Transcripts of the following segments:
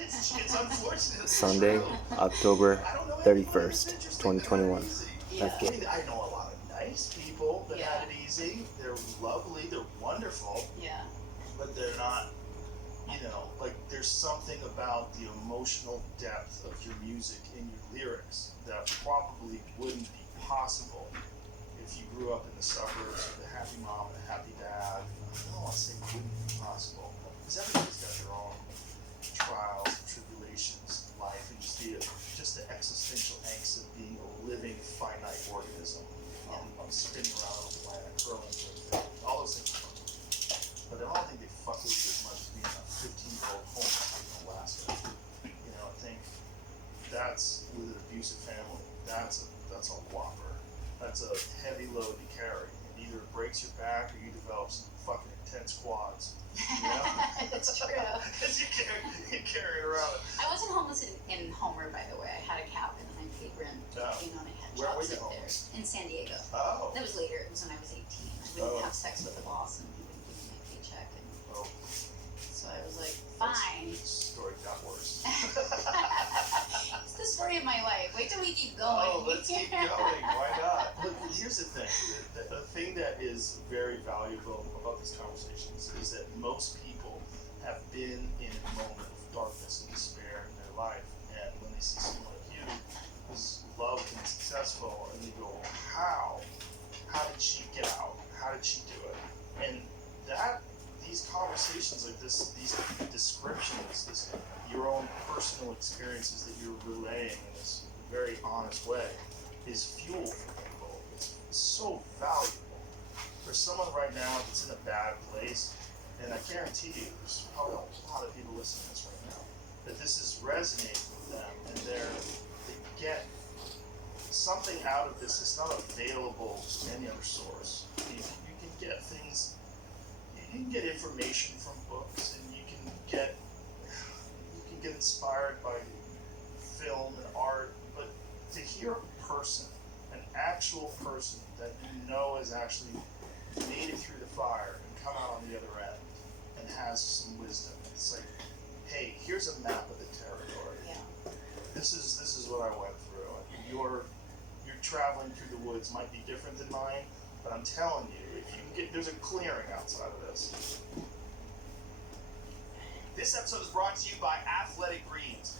It's unfortunate. Sunday, October 31st, 2021. Yeah. That's it. I know a lot of nice people that had it easy. They're lovely. They're wonderful. Yeah. But they're not, like there's something about the emotional depth of your music and your lyrics that probably wouldn't be possible if you grew up in the suburbs with a happy mom and a happy dad. I don't want to say wouldn't be possible, because everybody's got their own trials and tribulations in life, and just the existential angst of being a living finite organism. I'm spinning around on the planet, curling with all those things. But I don't think they fuck with you as much as being a 15-year-old homeless in Alaska. I think that's with an abusive family. That's a whopper. That's a heavy load to carry. It either breaks your back or you develop some fucking intense quads. It's true. Because you carry it around. I wasn't homeless in Homer, by the way. I had a cabin and I paid rent. And I had jobs up there in San Diego. Oh. That was later. It was when I was 18. I wouldn't have sex with the boss and he wouldn't give me my paycheck. And so I was like, fine. The story got worse. It's the story of my life. Wait till we keep going. Oh, let's keep going. Why not? Look, here's the thing. The thing that is very valuable about these conversations is that most people have been in a moment of darkness and despair in their life, and when they see someone like you who's loved and successful, and they go, how did she get out? How did she do it? And these conversations like this, these descriptions, your own personal experiences that you're relaying in this very honest way is fuel for people. It's so valuable. For someone right now that's in a bad place, and I guarantee you there's probably a lot of people listening to this right now, that this is resonating with them, and they get something out of this that's not available to any other source. You can get things, you can get information from books, and you can get inspired by film and art, but to hear a person, an actual person that you know has actually made it through the fire and come out on the other end and has some wisdom. It's like, hey, here's a map of the territory. Yeah. This is what I went through. And your traveling through the woods might be different than mine, but I'm telling you, if you can get, there's a clearing outside of this. This episode is brought to you by Athletic Greens.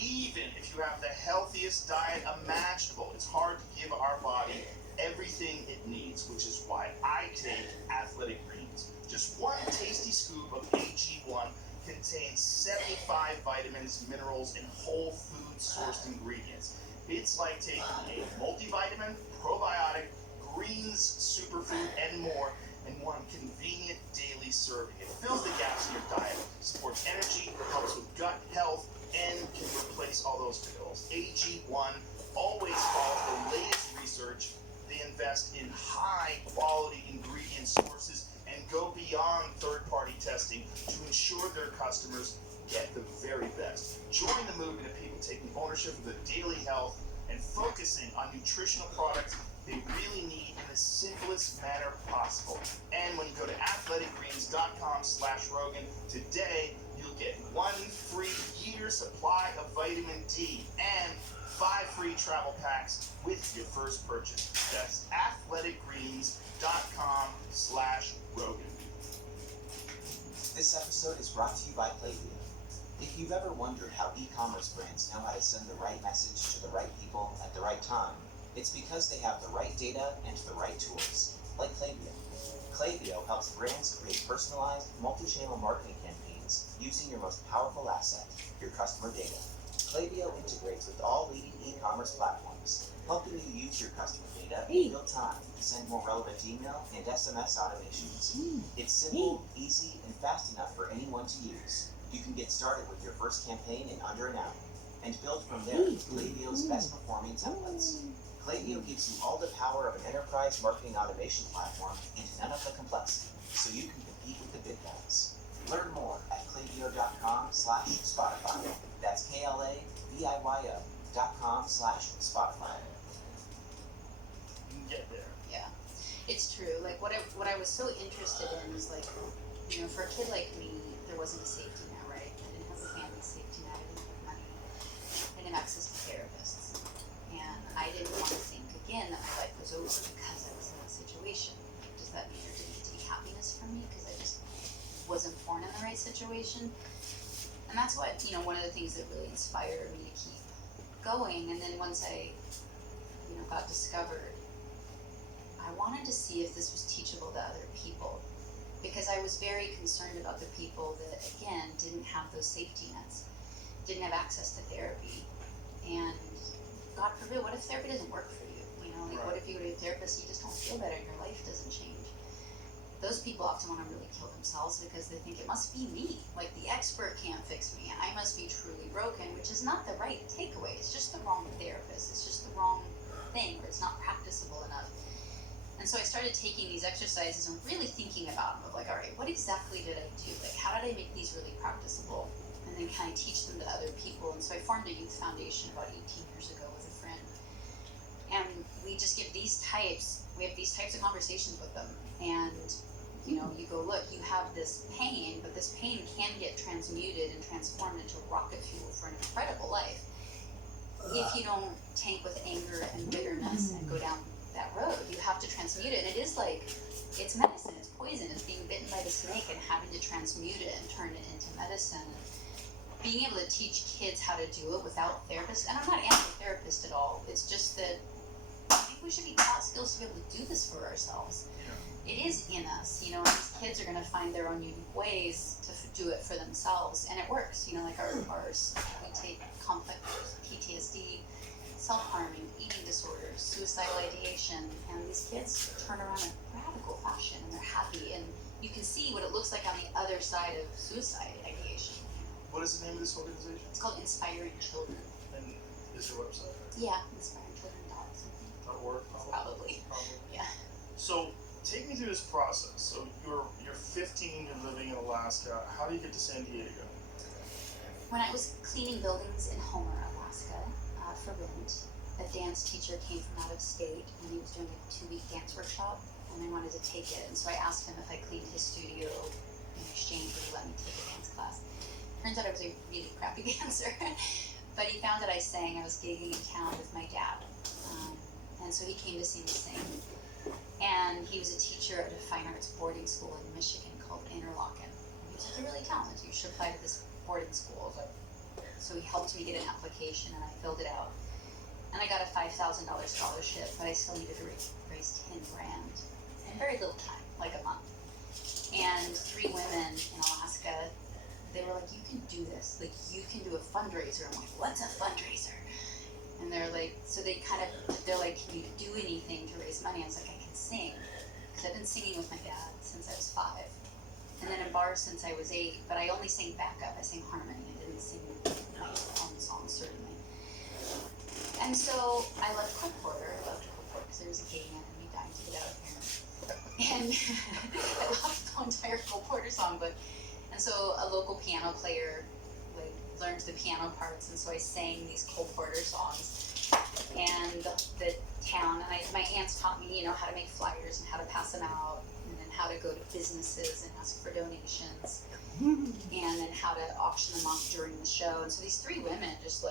Even if you have the healthiest diet imaginable, it's hard to give our body everything it needs, which is why I take Athletic Greens. Just one tasty scoop of AG1 contains 75 vitamins, minerals, and whole food sourced ingredients. It's like taking a multivitamin, probiotic, greens, superfood, and more in one convenient daily serving. It fills the gaps in your diet, supports energy, helps with gut health, and can replace all those pills. AG1 always follows the latest research. They invest in high-quality ingredient sources and go beyond third-party testing to ensure their customers get the very best. Join the movement of people taking ownership of their daily health and focusing on nutritional products they really need in the simplest manner possible. And when you go to athleticgreens.com/Rogan today, you'll get 1 free year supply of vitamin D and 5 free travel packs with your first purchase. That's athleticgreens.com/Rogan. This episode is brought to you by Klaviyo. If you've ever wondered how e-commerce brands know how to send the right message to the right people at the right time, it's because they have the right data and the right tools, like Klaviyo. Klaviyo helps brands create personalized, multi-channel marketing campaigns using your most powerful asset, your customer data. Klaviyo integrates with all leading e-commerce platforms, helping you use your customer data in real time to send more relevant email and SMS automations. It's simple, easy, and fast enough for anyone to use. You can get started with your first campaign in under an hour and build from there with Klaviyo's best performing templates. Klaviyo gives you all the power of an enterprise marketing automation platform and none of the complexity, so you can compete with the big guys. Learn more at klaviyo.com/Spotify. That's KLAVIYO.com/Spotify. You can get there. Yeah, it's true. Like what I was so interested in is like, for a kid like me, there wasn't a safety net, right? I didn't have a family safety net. I And that's what, one of the things that really inspired me to keep going. And then once I, got discovered, I wanted to see if this was teachable to other people, because I was very concerned about the people that, again, didn't have those safety nets, didn't have access to therapy. And God forbid, what if therapy doesn't work for you? What if you go to a therapist, you just don't feel better and your life doesn't change? Those people often want to really kill themselves because they think it must be me. Like, the expert can't fix me. I must be truly broken, which is not the right takeaway. It's just the wrong therapist. It's just the wrong thing, or it's not practicable enough. And so I started taking these exercises and really thinking about them, of like, all right, what exactly did I do? Like, how did I make these really practicable? And then can I teach them to other people? And so I formed a youth foundation about 18 years ago with a friend. And we just give we have these types of conversations with them. And you go, look, you have this pain, but this pain can get transmuted and transformed into rocket fuel for an incredible life if you don't tank with anger and bitterness and go down that road. You have to transmute it. And it is like, it's medicine, it's poison, it's being bitten by the snake and having to transmute it and turn it into medicine. Being able to teach kids how to do it without therapists, and I'm not anti-therapist at all, it's just that I think we should be taught skills to be able to do this for ourselves. It is in us, and these kids are going to find their own unique ways to do it for themselves, and it works. Like ours, we take complex PTSD, self-harming, eating disorders, suicidal ideation, and these kids turn around in radical fashion, and they're happy, and you can see what it looks like on the other side of suicide ideation. What is the name of this organization? It's called Inspiring Children. And is your website? Yeah, inspiringchildren.org. Probably. Yeah. So, take me through this process. So you're 15, you're living in Alaska. How do you get to San Diego? When I was cleaning buildings in Homer, Alaska, for rent, a dance teacher came from out of state, and he was doing a 2-week dance workshop, and I wanted to take it. And so I asked him if I cleaned his studio in exchange, would he let me take a dance class? Turns out I was a really crappy dancer, but he found that I sang. I was gigging in town with my dad, and so he came to see me sing. And he was a teacher at a fine arts boarding school in Michigan called Interlochen. He was really talented. You should apply to this boarding school. So he helped me get an application, and I filled it out. And I got a $5,000 scholarship, but I still needed to raise $10,000 in very little time, like a month. And 3 women in Alaska, they were like, you can do this. Like, you can do a fundraiser. I'm like, what's a fundraiser? And they're like, they're like, can you do anything to raise money? I was like, I can sing. Because I've been singing with my dad since I was 5. And then in bars since I was 8, but I only sang backup. I sang harmony. I didn't sing my own songs, certainly. And so I left Cold Porter. I loved Cold Porter because there was a gay man in me dying to get out of here. And I loved the entire Cold Porter song, and so a local piano player learned the piano parts, and so I sang these Cole Porter songs. And the town, and my aunts taught me, how to make flyers and how to pass them out, and then how to go to businesses and ask for donations, and then how to auction them off during the show. And so these 3 women just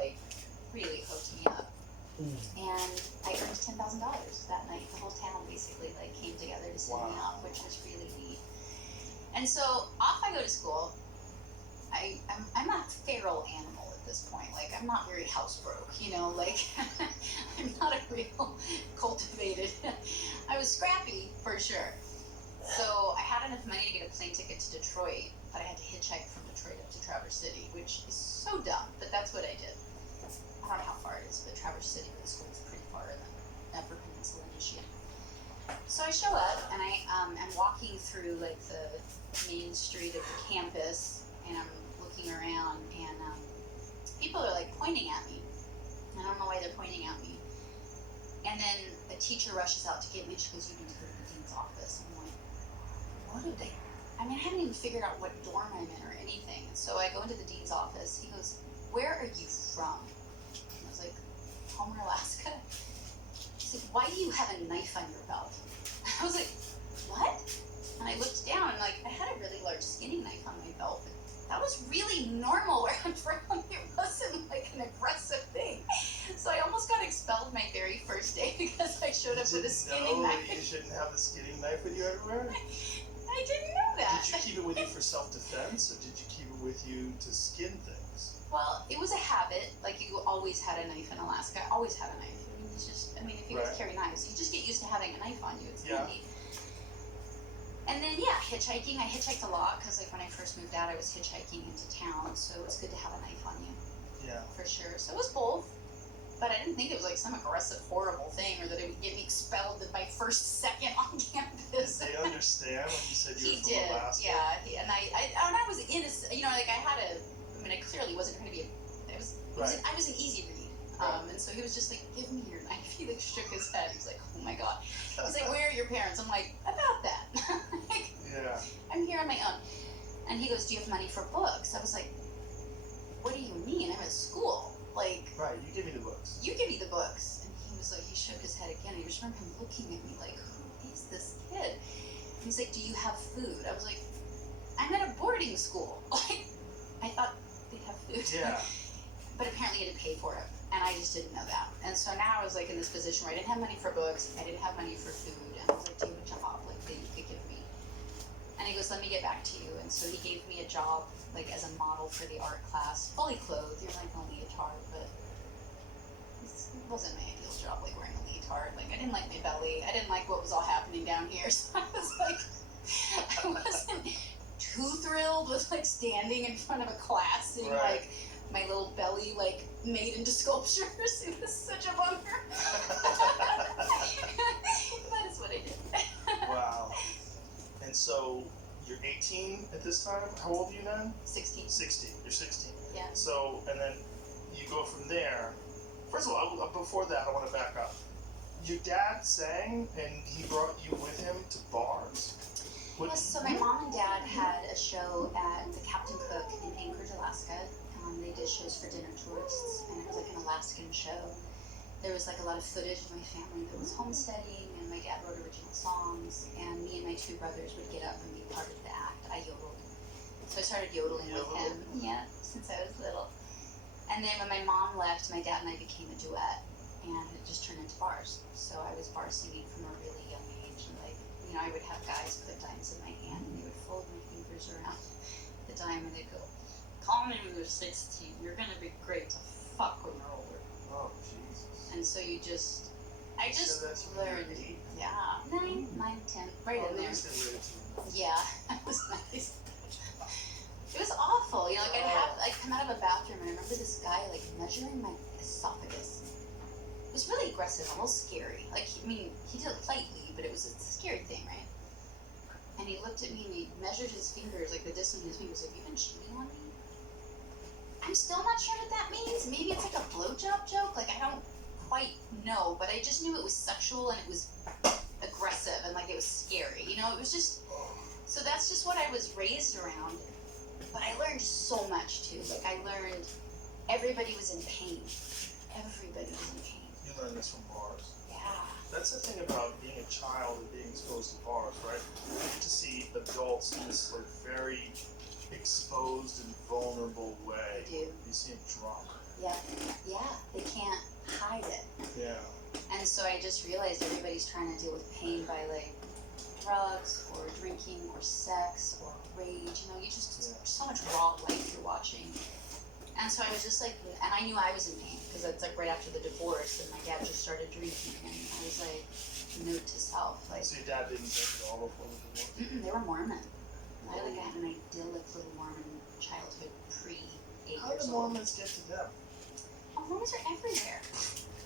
really hooked me up. And I earned $10,000 that night. The whole town basically came together to send me off, which was really neat. And so off I go to school. I'm a feral animal at this point. I'm not very housebroke, I'm not a real cultivated. I was scrappy for sure. So I had enough money to get a plane ticket to Detroit, but I had to hitchhike from Detroit up to Traverse City, which is so dumb, but that's what I did. I don't know how far it is, but Traverse City for the school is pretty far in the Upper Peninsula, Michigan. So I show up, and I'm walking through the main street of the campus, and I'm looking around, and people are pointing at me. I don't know why they're pointing at me. And then a teacher rushes out to get me. She goes, "You need to go to the dean's office." I'm like, what did they? I haven't even figured out what dorm I'm in or anything. So I go into the dean's office. He goes, "Where are you from?" And I was like, "Homer, Alaska." He's like, "Why do you have a knife on your belt?" I was like, "What?" And I looked down, and I had a really large skinning knife on my belt, but that was really normal where I'm from. It wasn't an aggressive thing. So I almost got expelled my very first day because I showed up with a skinning knife. You shouldn't have the skinning knife with you everywhere? I didn't know that. Did you keep it with you for self-defense, or did you keep it with you to skin things? Well, it was a habit. Like, you always had a knife in Alaska. I always had a knife. I mean, it's just, I mean, if you guys carry knives, you just get used to having a knife on you. It's handy. And then, yeah, hitchhiking. I hitchhiked a lot because, like, when I first moved out, I was hitchhiking into town, so it was good to have a knife on you. Yeah. For sure. So it was both. But I didn't think it was, like, some aggressive, horrible thing, or that it would get me expelled in my first second on campus. Did they understand when you said you were from Alaska? Yeah. And I was in a, you know, like, I mean, I clearly wasn't going to be I was an easy read. And so he was just like, give me your knife. He, like, shook his head. He was like, oh my God. He's like, where are your parents? I'm like, about that. Like, yeah. I'm here on my own. And he goes, do you have money for books? I was like, what do you mean? I'm at school. Like, right, you give me the books. You give me the books. And he was like, he shook his head again. I just remember him looking at me like, who is this kid? And he's like, do you have food? I was like, I'm at a boarding school. Like, I thought they'd have food. Yeah. But apparently you had to pay for it. And I just didn't know that. And so now I was like in this position where I didn't have money for books. I didn't have money for food. And I was like, do you have a job like that you could give me? And he goes, let me get back to you. And so he gave me a job like as a model for the art class, fully clothed. You're like a leotard, but it wasn't my ideal job, like wearing a leotard. Like, I didn't like my belly. I didn't like what was all happening down here. So I was like, I wasn't too thrilled with like standing in front of a class and like my little belly like made into sculptures. It was such a bummer. That is what I did. Wow. And so you're 18 at this time? How old are you then? 16. 16. You're 16. Yeah. So, and then you go from there. First of all, before that, I want to back up. Your dad sang, and he brought you with him to bars? Yes, so my mom and dad had a show at the Captain Cook in Anchorage, Alaska. They did shows for dinner tourists, and it was like an Alaskan show. There was like a lot of footage of my family that was homesteading, and my dad wrote original songs, and me and my two brothers would get up and be part of the act. I yodeled. So I started yodeling with him, since I was little. And then when my mom left, my dad and I became a duet, and it just turned into bars. So I was bar singing from a really young age, and like, you know, I would have guys put dimes in my hand, and they would fold my fingers around the dime, and they'd go, call me when you're 16. You're gonna be great to fuck when you're older. Oh, Jesus. And so I just learned. 8? Yeah. 9, 10, right in there. Yeah, it was nice. It was awful. You know, like I'd come out of a bathroom and I remember this guy like measuring my esophagus. It was really aggressive, almost scary. Like, I mean, he did it lightly, but it was a scary thing, right? And he looked at me and he measured his fingers, like the distance in his fingers. Like, you been cheating on me? I'm still not sure what that means. Maybe it's like a blowjob joke. Like, I don't quite know, but I just knew it was sexual and it was aggressive and like it was scary. You know, it was just. So that's just what I was raised around. But I learned so much too. Like, I learned everybody was in pain. Everybody was in pain. You learned this from bars. Yeah. That's the thing about being a child and being exposed to bars, right? You get to see adults in this like very exposed and vulnerable way. They do. You see them drunk. Yeah. They can't hide it. Yeah. And so I just realized everybody's trying to deal with pain by like drugs or drinking or sex or rage. You know, you just so much raw life you're watching. And so I was just like, and I knew I was in pain because it's like right after the divorce, and my dad just started drinking, and I was like, note to self, like. So your dad didn't drink at all before the divorce? They were Mormon. I had an idyllic little Mormon childhood pre 8 years old. How did Mormons get to them? Oh, Mormons are everywhere.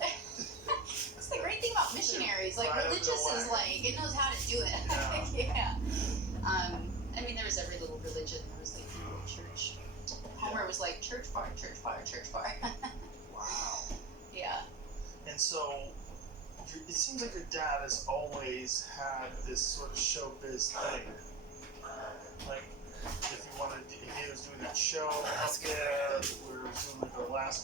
That's the great thing about missionaries. Like, right religious is like, it knows how to do it. Yeah. I mean, there was every little religion. There was like, you know, church. Homer was like, church bar, church bar, church bar. Wow. Yeah. And so, it seems like your dad has always had this sort of showbiz thing. Like, if you wanted, he was doing that show out there, we were doing like Alaska